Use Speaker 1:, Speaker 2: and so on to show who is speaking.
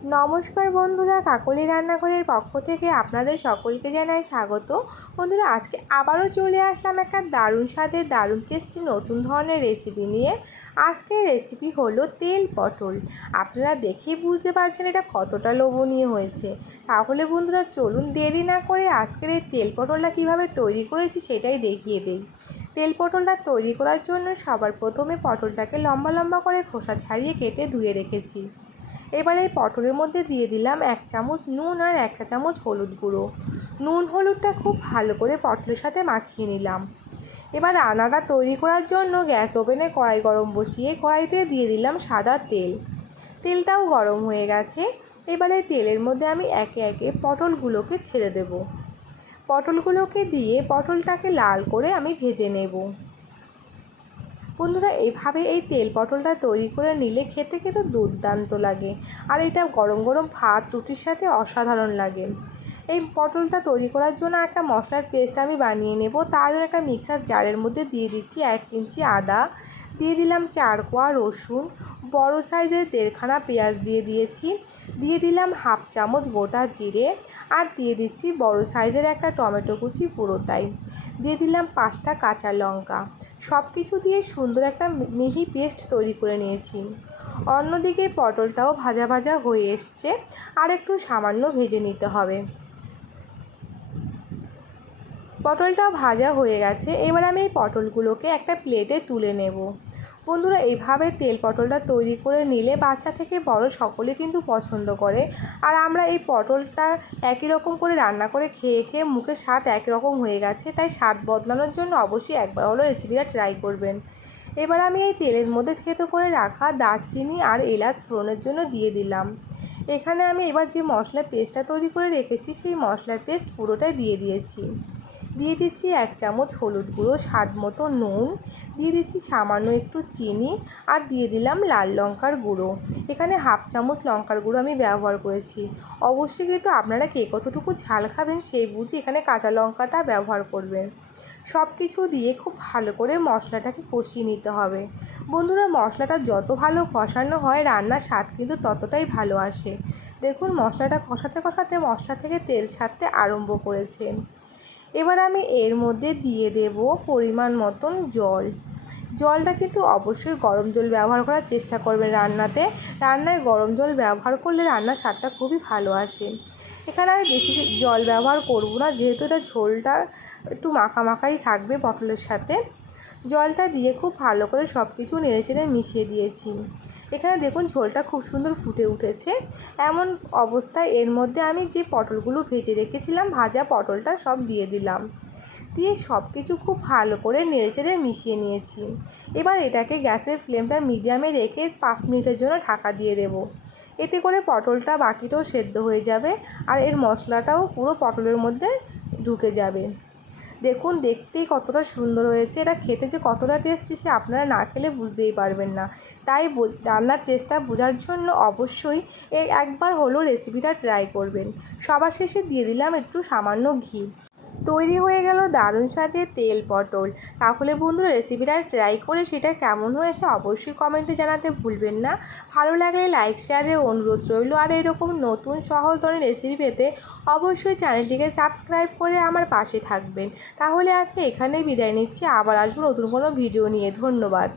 Speaker 1: নমস্কার বন্ধুরা, কাকলি রান্নাঘরের পক্ষ থেকে আপনাদের সকলকে জানাই স্বাগত। বন্ধুরা, আজকে আবারও চলে আসলাম একটা দারুণ স্বাদের, দারুণ টেস্টি নতুন ধরনের রেসিপি নিয়ে। আজকের রেসিপি হলো তেল পটল। আপনারা দেখেই বুঝতে পারছেন এটা কতটা লোভনীয় হয়েছে। তাহলে বন্ধুরা, চলুন দেরি না করে আজকের এই তেল পটলটা কীভাবে তৈরি করেছি সেটাই দেখিয়ে দেই। তেল পটলটা তৈরি করার জন্য সবার প্রথমে পটলটাকে লম্বা লম্বা করে খোসা ছাড়িয়ে কেটে ধুয়ে রেখেছি। এবার পটলের মধ্যে দিয়ে দিলাম এক চামচ নুন আর একটা চামচ হলুদ গুঁড়ো। নুন হলুদটা খুব ভালো করে পটলের সাথে মাখিয়ে নিলাম। এবার রান্নাটা তৈরি করার জন্য গ্যাস ওভেনে কড়াই গরম বসিয়ে কড়াইতে দিয়ে দিলাম সাদা তেল। তেলটাও গরম হয়ে গেছে। এবারে তেলের মধ্যে আমি একে একে পটলগুলোকে ছেড়ে দেব। পটলগুলোকে দিয়ে পটলটাকে লাল করে আমি ভেজে নেব। বন্ধুরা এইভাবে এই তেল পটলটা তৈরি করে নিলে খেতে খেতে দুর্দান্ত লাগে। আর এটা গরম গরম ভাত, রুটির সাথে অসাধারণ লাগে। এই পটলটা তৈরি করার জন্য একটা মশলার পেস্ট আমি বানিয়ে নেব। তার জন্য একটা মিক্সার জারের মধ্যে দিয়ে দিচ্ছি এক ইঞ্চি আদা। দিয়ে দিলাম চার কোয়া রসুন। বড় সাইজের দেড়খানা পেঁয়াজ দিয়ে দিয়েছি। দিয়ে দিলাম হাফ চামচ গোটা জিরে। আর দিয়ে দিচ্ছি বড় সাইজের একটা টমেটো কুচি পুরোটাই। দিয়ে দিলাম পাঁচটা কাঁচা লঙ্কা। সব কিছু দিয়ে সুন্দর একটা মিহি পেস্ট তৈরি করে নিয়েছি। অন্যদিকে পটলটাও ভাজা ভাজা হয়ে এসছে। আর একটু সামান্য ভেজে নিতে হবে। পটলটা ভাজা হয়ে গেছে। এবার আমি এই পটলগুলোকে একটা প্লেটে তুলে নেব। বন্ধুরা, এইভাবে তেল পটলটা তৈরি করে নিলে বাচ্চা থেকে বড় সকলে কিন্তু পছন্দ করে। আর আমরা এই পটলটা একই রকম করে রান্না করে খেয়ে খেয়ে মুখের স্বাদ একরকম হয়ে গেছে, তাই স্বাদ বদলানোর জন্য অবশ্যই একবার হলো রেসিপিটা ট্রাই করবেন। এবার আমি এই তেলের মধ্যে থেতো করে রাখা দারচিনি আর এলাচ ফোড়নের জন্য দিয়ে দিলাম। এখানে আমি এবার যে মশলার পেস্টটা তৈরি করে রেখেছি, সেই মশলার পেস্ট পুরোটাই দিয়ে দিয়েছি। দিয়ে দিচ্ছি এক চামচ হলুদ গুঁড়ো, স্বাদ মতো নুন, দিয়ে দিচ্ছি সামান্য একটু চিনি আর দিয়ে দিলাম লাল লঙ্কার গুঁড়ো। এখানে হাফ চামচ লঙ্কার গুঁড়ো আমি ব্যবহার করেছি। অবশ্যই কিন্তু আপনারা কে কতটুকু ঝাল খাবেন সেই বুঝে এখানে কাঁচা লঙ্কাটা ব্যবহার করবেন। সব কিছু দিয়ে খুব ভালো করে মশলাটাকে কষিয়ে নিতে হবে। বন্ধুরা, মশলাটা যত ভালো কষানো হয়, রান্নার স্বাদ কিন্তু ততটাই ভালো আসে। দেখুন, মশলাটা কষাতে কষাতে মশলা থেকে তেল ছাড়তে আরম্ভ করেছে। এবার আমি এর মধ্যে দিয়ে দেব পরিমাণ মতন জল। জলটা কিন্তু অবশ্যই গরম জল ব্যবহার করার চেষ্টা করবেন রান্নাতে। রান্নায় গরম জল ব্যবহার করলে রান্নার স্বাদটা খুবই ভালো আসে। এখানে আমি বেশি জল ব্যবহার করব না, যেহেতু এটা ঝোলটা একটু মাখামাখাই থাকবে পটলের সাথে। জলটা দিয়ে খুব ভালো করে সব কিছু নেড়েচেড়ে মিশিয়ে দিয়েছি। এখানে দেখুন ঝোলটা খুব সুন্দর ফুটে উঠেছে। এমন অবস্থায় এর মধ্যে আমি যে পটলগুলো ভেজে রেখেছিলাম, ভাজা পটলটা সব দিয়ে দিলাম। দিয়ে সব কিছু খুব ভালো করে নেড়েচেড়ে মিশিয়ে নিয়েছি। এবার এটাকে গ্যাসের ফ্লেমটা মিডিয়ামে রেখে পাঁচ মিনিটের জন্য ঢাকা দিয়ে দেব। এতে করে পটলটা বাকিটাও সেদ্ধ হয়ে যাবে আর এর মশলাটাও পুরো পটলের মধ্যে ঢুকে যাবে। দেখুন, দেখতেই কতটা সুন্দর হয়েছে। এটা খেতে যে কতটা টেস্টি সে আপনারা না খেলে বুঝতেই পারবেন না। তাই রান্নার টেস্টটা বোঝার জন্য অবশ্যই এর একবার হলো রেসিপিটা ট্রাই করবেন। সবার শেষে দিয়ে দিলাম একটু সামান্য ঘি। তৈরি হয়ে গেল দারুণ স্বাদের তেল পটল। তাহলে বন্ধুরা রেসিপিটা ট্রাই করে সেটা কেমন হয়েছে অবশ্যই কমেন্টে জানাতে ভুলবেন না। ভালো লাগলে লাইক শেয়ারে অনুরোধ রইল। আর এরকম নতুন সহজ ধরনের রেসিপি পেতে অবশ্যই চ্যানেলটিকে সাবস্ক্রাইব করে আমার পাশে থাকবেন। তাহলে আজকে এখানেই বিদায় নিচ্ছি। আবার আসব নতুন কোনো ভিডিও নিয়ে। ধন্যবাদ।